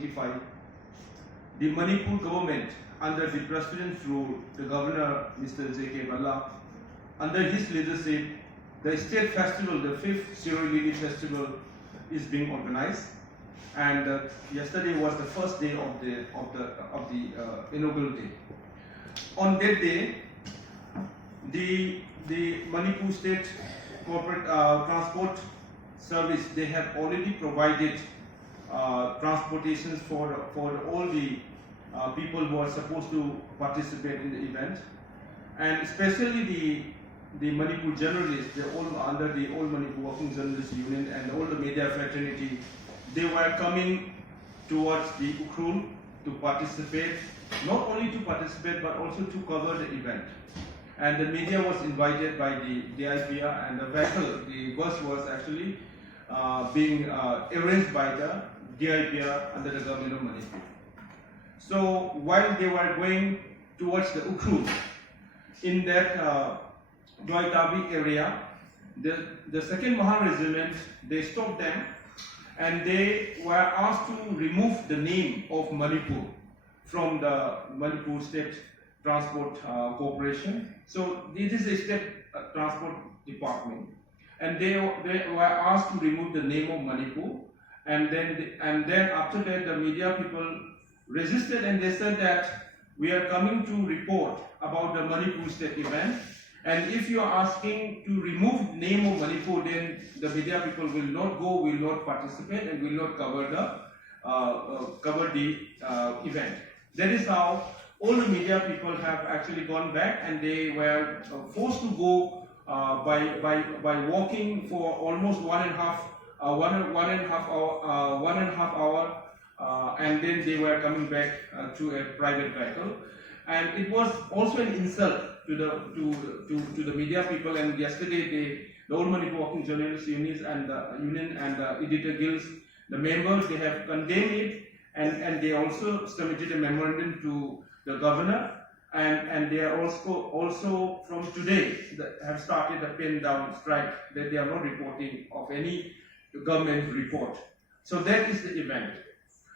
1985, the Manipur government, under the president's rule, the governor, Mr. J.K. Balla, under his leadership, the state festival, the 5th Siroi festival, is being organized. And yesterday was the first day of the inaugural day. On that day, the Manipur State Corporate Transport Service, they have already provided transportations for all the people who are supposed to participate in the event, and especially the Manipur journalists, they all under the All Manipur Working Journalists Union and all the media fraternity, they were coming towards the Ukhrul to participate, not only to participate but also to cover the event. And the media was invited by the DIPR, and the vehicle, the bus was actually being arranged by the DIPR under the government of Manipur. So while they were going towards the Ukhrul, in that Doitabi area, the 2nd Maha Regiment, they stopped them and they were asked to remove the name of Manipur from the Manipur State Transport Corporation. So this is a state transport department, and they were asked to remove the name of Manipur. And then after that, the media people resisted, and they said that we are coming to report about the Manipur state event, and if you are asking to remove name of Manipur, then the media people will not go, will not participate, and will not cover the event. That is how all the media people have actually gone back, and they were forced to go by walking for almost one and a half hour, and then they were coming back to a private vehicle. And it was also an insult to the media people. And yesterday, the All Manipur Working Journalists Union and the Editor Guilds, the members, they have condemned it, and they also submitted a memorandum to the governor, and they are also from today have started a pen down strike, that they are not reporting of any government report. So that is the event.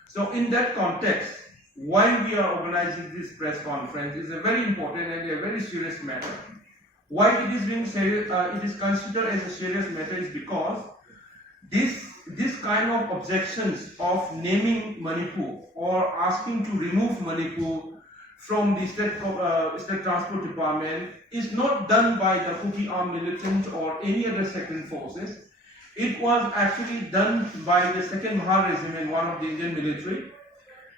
So in that context, why we are organizing this press conference is a very important and a very serious matter. Why it is being serious, it is considered as a serious matter is because this kind of objections of naming Manipur or asking to remove Manipur from the state transport department is not done by the Houthi armed militants or any other second forces. It was actually done by the 2nd Maha Regiment, one of the Indian military.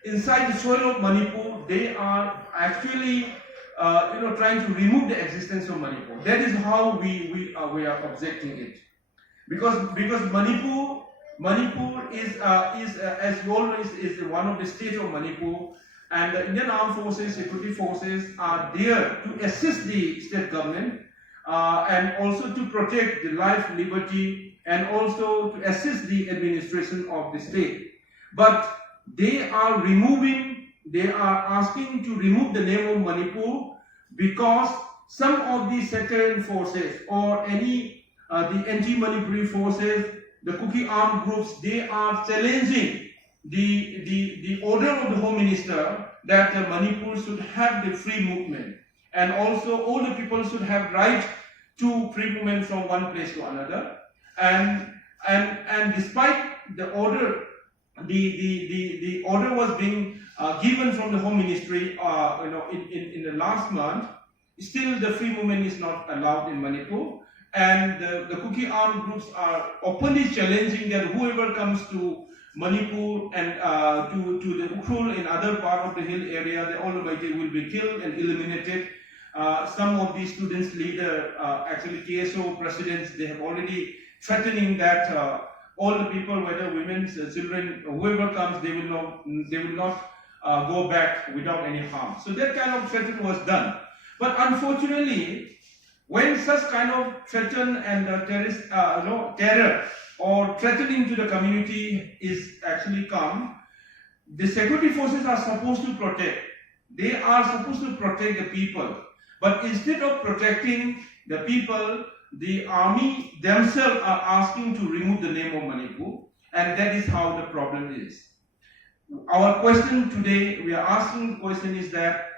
Inside the soil of Manipur, they are actually trying to remove the existence of Manipur. That is how we are objecting it, because Manipur is as you all know is one of the states of Manipur, and the Indian Armed Forces, security forces are there to assist the state government and also to protect the life, liberty, and also to assist the administration of the state. But they are asking to remove the name of Manipur because some of the sectarian forces or the anti-Manipuri forces, the Kuki armed groups, they are challenging the order of the Home Minister that Manipur should have the free movement, and also all the people should have right to free movement from one place to another. And despite the order, the order was being given from the Home Ministry, in the last month, still the free movement is not allowed in Manipur, and the Kuki armed groups are openly challenging that whoever comes to Manipur and to the Ukhrul in other part of the hill area, the all Maitei will be killed and eliminated. Some of the students' leader, actually KSO presidents, they have already threatening that all the people, whether women, children, whoever comes, they will not go back without any harm. So that kind of threat was done. But unfortunately, when such kind of threaten and terror or threatening to the community is actually come, the security forces are supposed to protect. They are supposed to protect the people. But instead of protecting the people, the army themselves are asking to remove the name of Manipur, and that is how the problem is. our question today, we are asking the question is that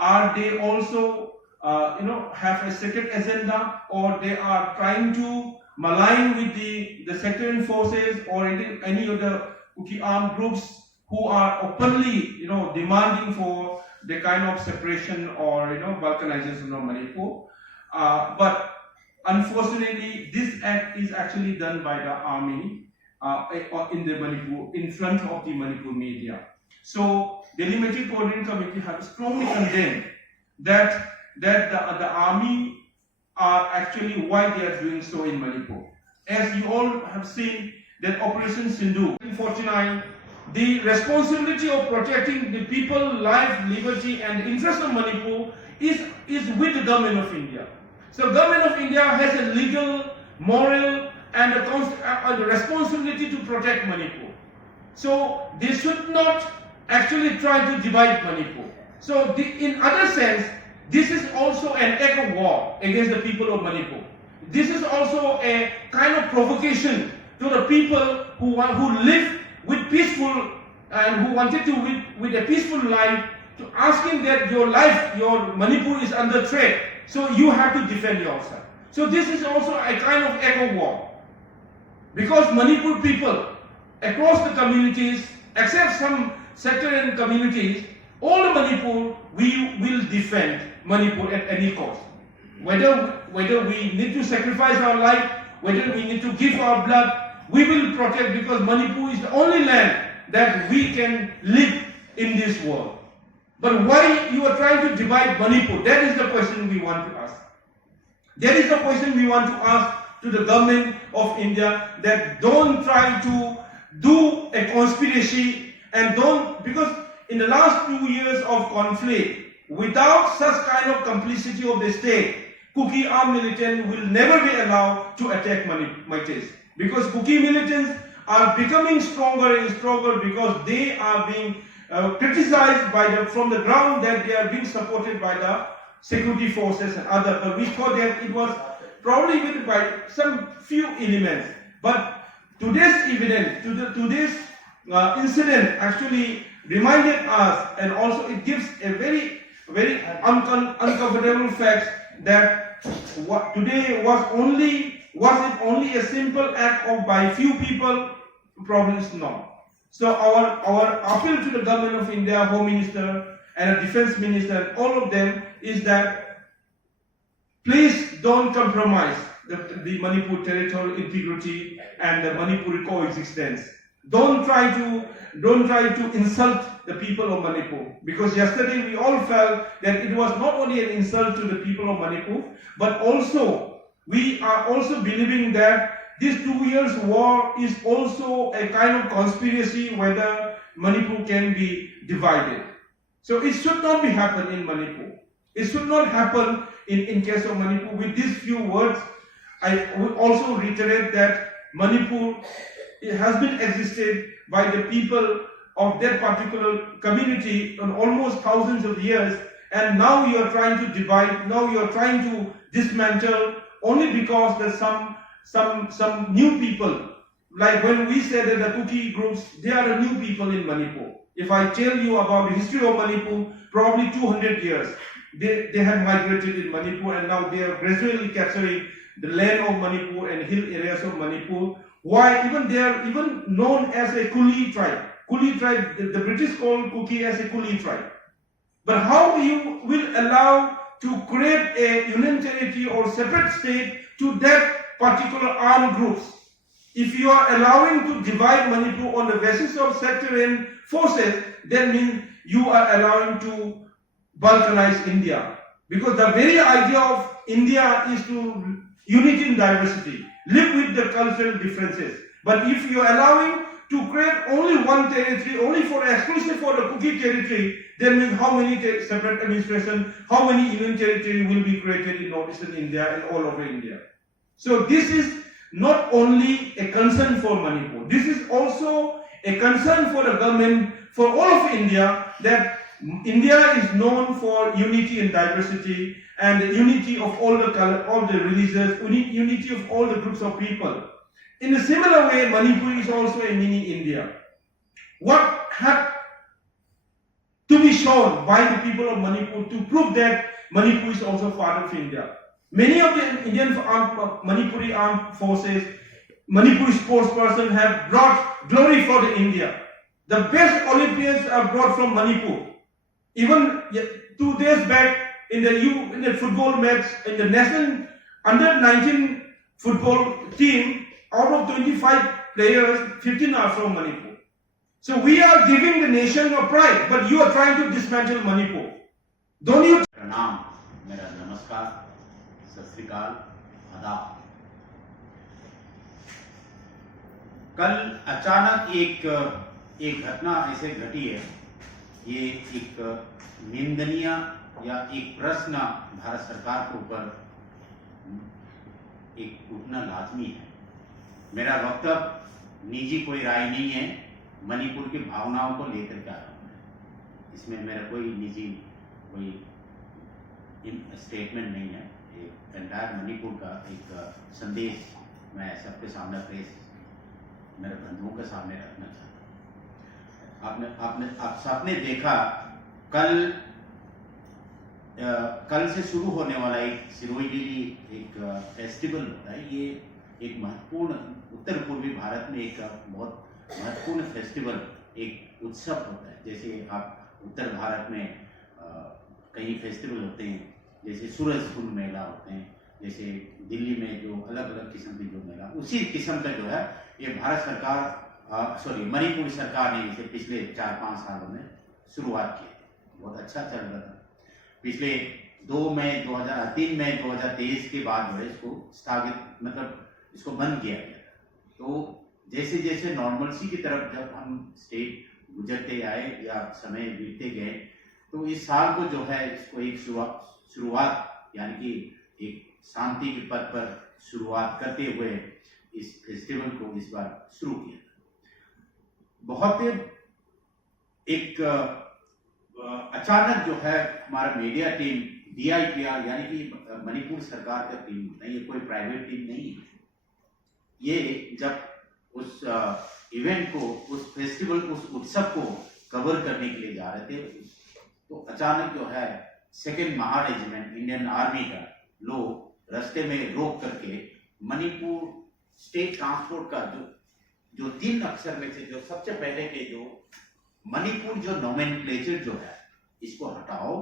are they also have a secret agenda, or they are trying to malign with the sectarian forces or any of the Kuki armed groups who are openly demanding for the kind of separation or balkanization of Manipur. But unfortunately, this act is actually done by the army in the Manipur, in front of the Manipur media. So the Limited Coordinating Committee have strongly condemned that the army are actually why they are doing so in Manipur. As you all have seen, that Operation Sindhu in 1949, the responsibility of protecting the people, life, liberty, and the interest of Manipur is with the government of India. So government of India has a legal, moral, and a responsibility to protect Manipur. So they should not actually try to divide Manipur. So in other sense, this is also an act of war against the people of Manipur. This is also a kind of provocation to the people who live with peaceful and who wanted to with a peaceful life, to asking that your life, your Manipur is under threat, so you have to defend yourself. So this is also a kind of act of war. Because Manipur people across the communities, except some sectarian communities, all the Manipur, we will defend Manipur at any cost. Whether we need to sacrifice our life, whether we need to give our blood, we will protect, because Manipur is the only land that we can live in this world. But why you are trying to divide Manipur? That is the question we want to ask. That is the question we want to ask to the government of India, that don't try to do a conspiracy and don't, because in the last 2 years of conflict, without such kind of complicity of the state, Kuki armed militants will never be allowed to attack Maitei. Because Kuki militants are becoming stronger and stronger, because they are being criticized from the ground, that they are being supported by the security forces and other. But we thought that it was probably by some few elements. But today's evidence, today's incident actually reminded us, and also it gives a very uncomfortable fact that today was it only a simple act of by few people? Probably it's not. So our appeal to the government of India, Home Minister and Defense Minister, all of them, is that please don't compromise the Manipur territorial integrity and the Manipuri coexistence. Don't try to insult the people of Manipur, because yesterday we all felt that it was not only an insult to the people of Manipur, but also we are also believing that this 2 years war is also a kind of conspiracy whether Manipur can be divided. So it should not be happen in Manipur. It should not happen in case of Manipur. With these few words, I would also reiterate that Manipur, it has been existed by the people of that particular community on almost thousands of years, and now you are trying to divide, now you are trying to dismantle only because there's some new people. Like when we say that the Kuki groups, they are the new people in Manipur. If I tell you about the history of Manipur, probably 200 years, they have migrated in Manipur, and now they are gradually capturing the land of Manipur and hill areas of Manipur. Why? Even they are even known as a Kuli tribe. Kuli tribe, the British call Kuki as a Kuli tribe. But how you will allow to create a union territory or separate state to that particular armed groups? If you are allowing to divide Manipur on the basis of sectarian forces, then means you are allowing to balkanize India. Because the very idea of India is to unity in diversity, live with the cultural differences. But if you are allowing to create only one territory, only for exclusive for the Kuki territory, then means how many separate administration, how many union territory will be created in northeastern India and all over India. So this is not only a concern for Manipur, this is also a concern for the government, for all of India, that India is known for unity and diversity, and the unity of all the religions, unity of all the groups of people. In a similar way, Manipur is also a mini India. what had to be shown by the people of Manipur to prove that Manipur is also part of India. Many of the Indian Manipuri armed forces, Manipuri sports persons have brought glory for the India. The best Olympians are brought from Manipur. Even 2 days back in the football match in the national under 19 football team, out of 25 players, 15 are from Manipur. So we are giving the nation a pride, but you are trying to dismantle Manipur. Don't you? प्रणाम, मेरा नमस्कार, सत श्री अकाल, आदाब। कल अचानक एक घटना ऐसे घटी है, ये एक निंदनीय या एक प्रश्न भारत सरकार के ऊपर एक उठना लाजमी है। मेरा वक्तव्य निजी कोई राय नहीं है, मणिपुर की भावनाओं को लेकर के आ रहा हूँ। इसमें मेरा कोई निजी कोई स्टेटमेंट नहीं है। एक एंटायर मणिपुर का एक संदेश मैं सबके सामने मेरे बंधुओं के सामने रखना चाहता हूँ। आप सबने देखा कल से शुरू होने वाला एक सिरोही डेली एक फेस्टिवल होता है। ये एक महत्वपूर्ण उत्तर पूर्वी भारत में एक बहुत महत्वपूर्ण फेस्टिवल, एक उत्सव होता है। जैसे आप उत्तर भारत में कई फेस्टिवल होते हैं, जैसे सूरजकुंड मेला होते हैं, जैसे दिल्ली में जो अलग अलग किस्म के जो मेला, उसी किस्म का जो है ये भारत सरकार मणिपुर सरकार ने इसे पिछले 4-5 सालों में शुरुआत की। बहुत अच्छा चल रहा था। पिछले 3 मई 2023 के बाद जो है इसको स्थगित इसको बंद किया गया था। तो जैसे जैसे नॉर्मलसी की तरफ जब हम स्टेट गुजरते आए या समय बीतते गए, तो इस साल को जो है इसको एक शुरुआत यानी कि एक शांति के पथ पर शुरुआत करते हुए इस फेस्टिवल को इस बार शुरू किया। बहुत एक अचानक जो है हमारा मीडिया टीम DIPR यानी कि मणिपुर सरकार का टीम नहीं, ये कोई प्राइवेट टीम नहीं है। ये जब उस इवेंट को, उस फेस्टिवल, उस उत्सव को कवर करने के लिए जा रहे थे, तो अचानक जो है 2nd महा रेजिमेंट इंडियन आर्मी का लोग रास्ते में रोक करके मणिपुर स्टेट ट्रांसपोर्ट का जो 3 अक्षर में से जो सबसे पहले के जो मणिपुर जो नोमेनक्लेचर जो है, इसको हटाओ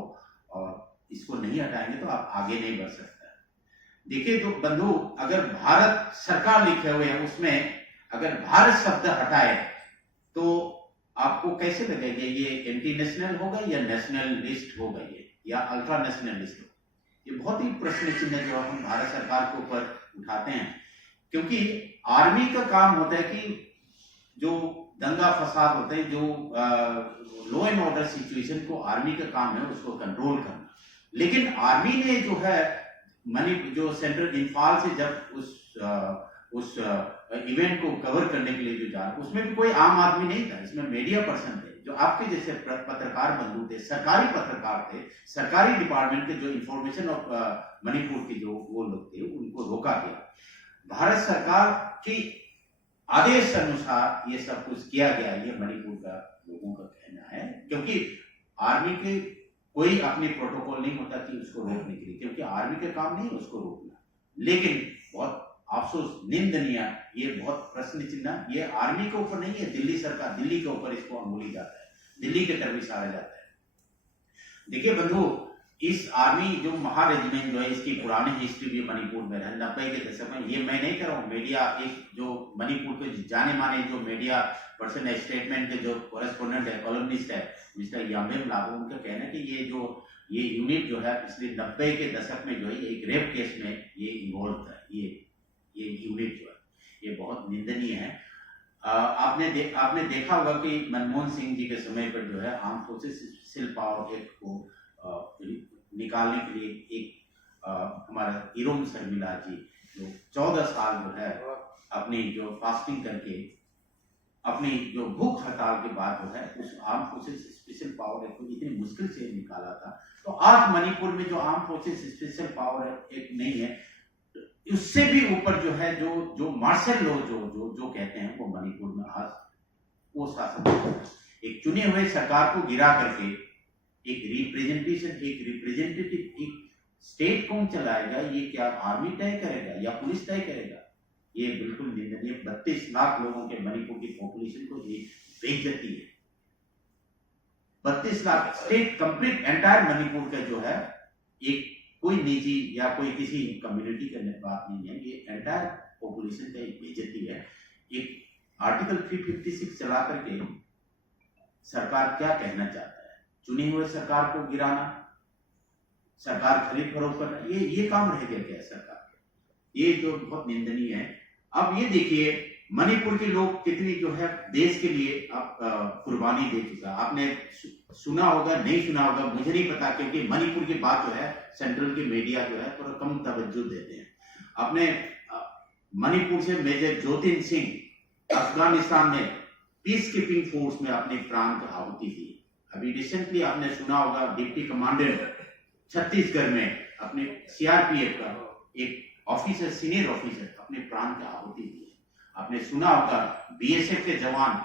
और इसको नहीं हटाएंगे तो आप आगे नहीं बढ़ सकते। देखिए तो बंधु, अगर भारत सरकार लिखे हुए है उसमें अगर भारत शब्द हटाए तो आपको कैसे लगेगा ये एंटी नेशनल होगा या नेशनलिस्ट होगा, ये या अल्ट्रा नेशनलिस्ट होगा? ये बहुत ही प्रश्न चिन्ह जो हम भारत सरकार के ऊपर उठाते हैं, क्योंकि आर्मी का काम होता है कि जो दंगा फसाद होते हैं, जो लॉ एंड ऑर्डर सिचुएशन को आर्मी का काम है उसको कंट्रोल करना। लेकिन आर्मी ने जो है जो सेंट्रल इंफाल से जब उस इवेंट को कवर करने के लिए जो जा, उसमें भी कोई आम आदमी नहीं था, इसमें मीडिया पर्सन थे, जो आपके जैसे पत्रकार बंधु थे, सरकारी पत्रकार थे, सरकारी डिपार्टमेंट के जो इंफॉर्मेशन ऑफ मणिपुर के जो वो लोग थे, उनको रोका गया। भारत सरकार की आदेश अनुसार ये सब कुछ किया गया, ये मणिपुर का लोगों का कहना है, क्योंकि आर्मी के कोई अपनी प्रोटोकॉल नहीं होता कि उसको रोकने के लिए, क्योंकि आर्मी का काम नहीं है उसको रोकना। लेकिन बहुत अफसोस, निंदनीय, ये बहुत प्रश्न चिन्ह, ये आर्मी के ऊपर नहीं है, दिल्ली सरकार, दिल्ली के ऊपर इसको अंगुली जाता है, दिल्ली की तरफ इशारा जाता है। देखिए बंधु, इस आर्मी जो महा रेजिमेंट जो है, इसकी पुरानी हिस्ट्री भी मणिपुर में है। 90 के दशक में, ये मैं नहीं कर रहा हूँ, मीडिया एक जो मणिपुर के जाने माने जो मीडिया पर्सन है, स्टेटमेंट के जो कॉरेस्पोंडेंट है, कॉलमनिस्ट है, मिस्टर यामेम लागू, उनका कहना है कि ये यूनिट जो है पिछले 90 के दशक में जो है एक रेप केस में ये इन्वॉल्व था। ये यूनिट जो है ये बहुत निंदनीय है। आपने देखा होगा कि मनमोहन सिंह जी के समय पर जो है arm forces special power act को निकालने के लिए एक हमारा इरोम शर्मिला जी जो 14 साल जो है अपनी जो फास्टिंग करके अपनी जो भूख हड़ताल के बाद जो है उस arm forces special power act को इतनी मुश्किल से निकाला था। तो आज मणिपुर में जो arm forces special power act नहीं है, उससे भी ऊपर जो है जो मार्शल लॉ जो कहते हैं, वो मणिपुर में आज वो शासन करता है। एक चुने हुए सरकार को गिरा करके एक रिप्रेजेंटेटिव एक स्टेट कौन चलाएगा? ये क्या आर्मी तय करेगा या पुलिस तय करेगा? ये बिल्कुल निंदनीय। 32 लाख लोगों के मणिपुर की पॉपुलेशन को ये बेइज्जती है। 32 lakh state complete entire Manipur का जो है, एक कोई निजी या कोई किसी कम्युनिटी का बात नहीं है, ये एंटायर पॉपुलेशन का एक बेइज्जती है। एक आर्टिकल 356 चला करके सरकार क्या कहना चाहता है? चुनी हुए सरकार को गिराना, सरकार खरीद फरोख्त करना, ये काम रह गया क्या सरकार का? ये तो बहुत निंदनीय है। अब ये देखिए मणिपुर के लोग कितनी जो है देश के लिए कुर्बानी दे चुका। आपने सुना होगा, नहीं सुना होगा, मुझे नहीं पता, क्योंकि मणिपुर की बात जो है सेंट्रल की मीडिया जो है थोड़ा कम तवज्जो देते हैं। अपने मणिपुर से मेजर ज्योतिन सिंह अफगानिस्तान में पीस कीपिंग फोर्स में अपने प्राण को आहुति दी। अभी रिसेंटली आपने सुना होगा डिप्टी कमांडेंट छत्तीसगढ़ में अपने सीआरपीएफ का एक ऑफिसर, सीनियर ऑफिसर अपने प्राण की आहुति दी। आपने सुना होगा बीएसएफ के जवान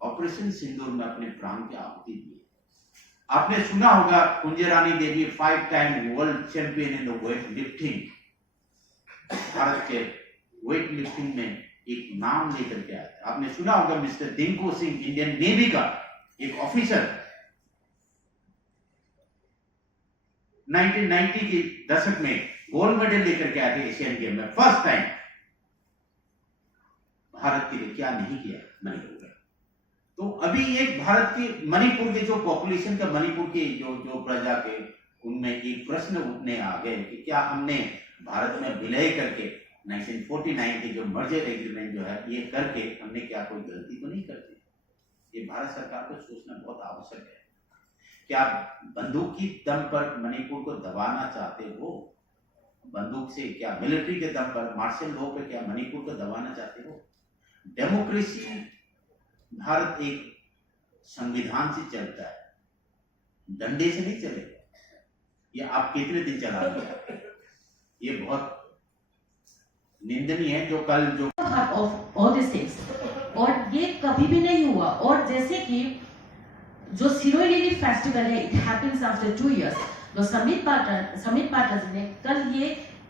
ऑपरेशन सिंदूर में अपने प्राण की आहुति दी। आपने सुना होगा कुंजरानी देवी 5 time world champion in weight lifting, Bharat के वेट लिफ्टिंग में एक नाम लेकर के आया था। आपने सुना होगा मिस्टर दिंको सिंह, इंडियन नेवी का एक ऑफिसर, 1990 के दशक में गोल्ड मेडल लेकर के आए थे एशियन गेम में फर्स्ट टाइम। भारत के लिए क्या नहीं किया मणिपुर में। तो अभी एक भारत की मणिपुर के जो पॉपुलेशन का, मणिपुर की जो प्रजा के, उनमें एक प्रश्न उठने आ गए कि क्या हमने भारत में विलय करके 1949 के जो मर्जर एग्रीमेंट जो है ये करके हमने क्या कोई गलती तो नहीं करती? ये भारत सरकार को सोचना बहुत आवश्यक है। क्या बंदूक की दम पर मणिपुर को दबाना चाहते हो? बंदूक से क्या, मिलिट्री के दम पर, मार्शल लॉ पे क्या मणिपुर को दबाना चाहते हो? डेमोक्रेसी भारत एक संविधान से चलता है, डंडे से नहीं चलेगा। ये आप कितने दिन चलाएंगे? ये बहुत निंदनीय है जो कल जो ऑफ ऑल दिस थिंग्स, और ये कभी भी नहीं हुआ। और जैसे कि जो सिरोई लिली फेस्टिवल है, इट हैपेंस आफ्टर 2 years। तो समित पात्रा जी ने कल ये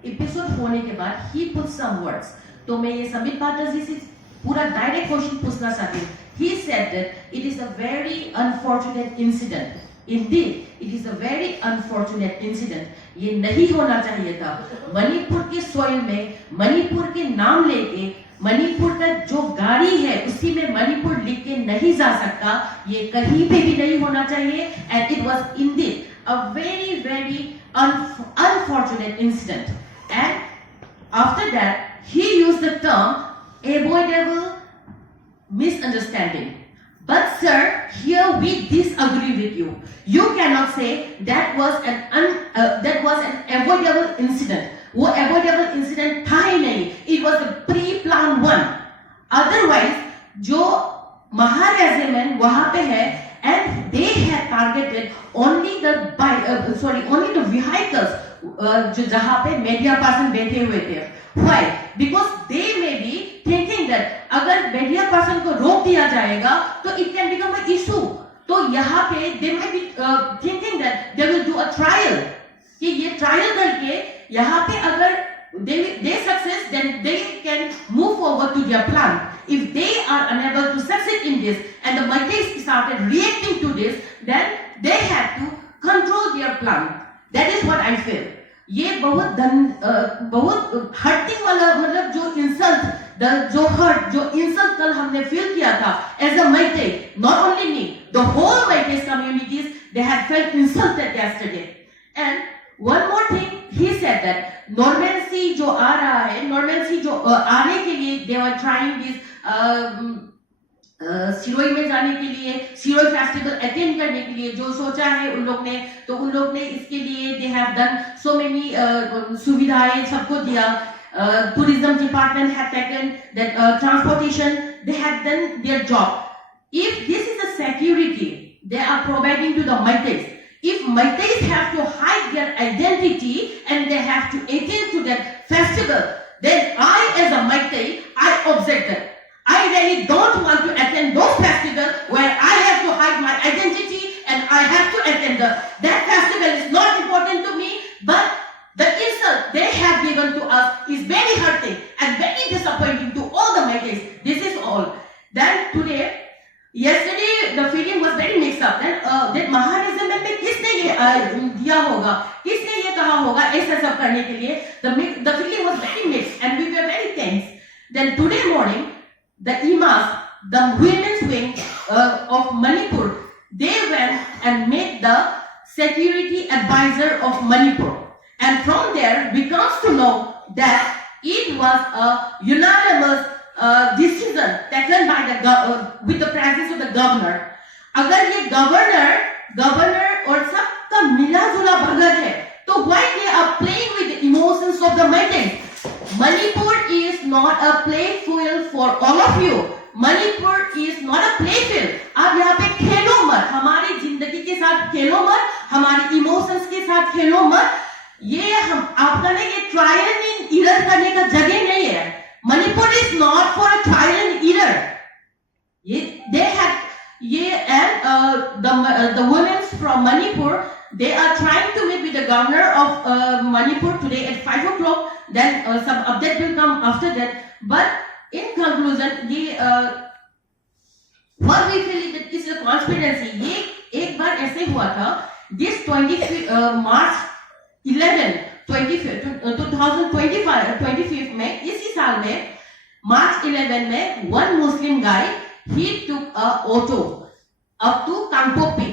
एपिसोड होने के बाद ही पुट सम वर्ड्स, तो मैं ये समित पात्रा जी से पूरा डायरेक्ट क्वेश्चन पूछना चाहती हूँ। He said that it is a very unfortunate incident. Indeed, it is a very unfortunate incident. ये नहीं होना चाहिए था। मणिपुर के सॉइल में मणिपुर के नाम लेके, मणिपुर का जो गाड़ी है उसी में मणिपुर लिख के नहीं जा सकता। ये कहीं पे भी नहीं होना चाहिए। And it was indeed a very very unfortunate incident. And after that, he used the term avoidable misunderstanding. But sir, here we disagree with you. You cannot say that was an avoidable incident. वो avoidable incident था ही नहीं. It was a pre-planned one. Otherwise, जो महारेजिमेंट वहां पे है, and they had targeted only the vehicles जो जहां पे मीडिया पर्सन बैठे हुए थे. Why? Because they may be thinking that अगर मीडिया पर्सन को रोक दिया जाएगा तो it can become an issue. तो यहाँ पे they may be thinking that they will do a trial, कि ये ट्रायल करके यहाँ पे अगर they success, then they can move forward to their plan. If they are unable to succeed in this and the Maitei started reacting to this, then they had to control their plan. That is what I feel. ये बहुत hurting वाला, मतलब जो insult कल हमने feel किया था as a Maitei, not only me, the whole Maitei communities, they had felt insulted yesterday. And one more thing, he said that normalcy जो आ रहा है, normalcy जो आने के लिए they were trying this Sirohi में जाने के लिए, सिरोई फेस्टिवल अटेंड करने के लिए जो सोचा है उन लोग ने इसके लिए they have done so many सुविधाएं सबको दिया. Tourism department had taken that transportation, they had done their job. If this is a security they are providing to the Maiteis, if Maiteis have to hide their identity and they have to attend to that festival, then I as a Maitei, I object that. I really don't want to attend those festivals I have to attend that festival is not important to me, but the insult they have given to us is very hurting and very disappointing to all the Maiteis. This is all. Then today, yesterday the feeling was very mixed up. Then that Maharism में किसने ये दिया होगा, किसने ये कहा होगा ऐसा सब करने के लिए? The feeling was very mixed and we were very tense. Then today morning, the IMAs, the women's wing of Manipur, they went and made the security advisor of Manipur. And from there, we come to know that it was a unanimous decision taken by with the presence of the governor. अगर ये governor और सबका मिला-जुला भगत है, तो why they are playing with the emotions of the Maitei? Manipur is not a playfield for all of you. Manipur is not a playfield. आप यहाँ पे खेलो मत, हमारी जिंदगी के साथ खेलो मत, हमारी इमोशंस के साथ खेलो मत. ये हम आपका ना ये ट्रायल एंड एरर करने का जगह नहीं है. Manipur is not for a trial and error. ये they had ये and the women from Manipur, they are trying to meet with the governor of Manipur today at 5 o'clock. Then some update will come after that. But in conclusion, ये what we feel is that it's a conspiracy. ये एक बार ऐसे हुआ था. This 25 March 11, 2025 में इसी साल में March 11 में one Muslim guy he took a auto up to Kangpopi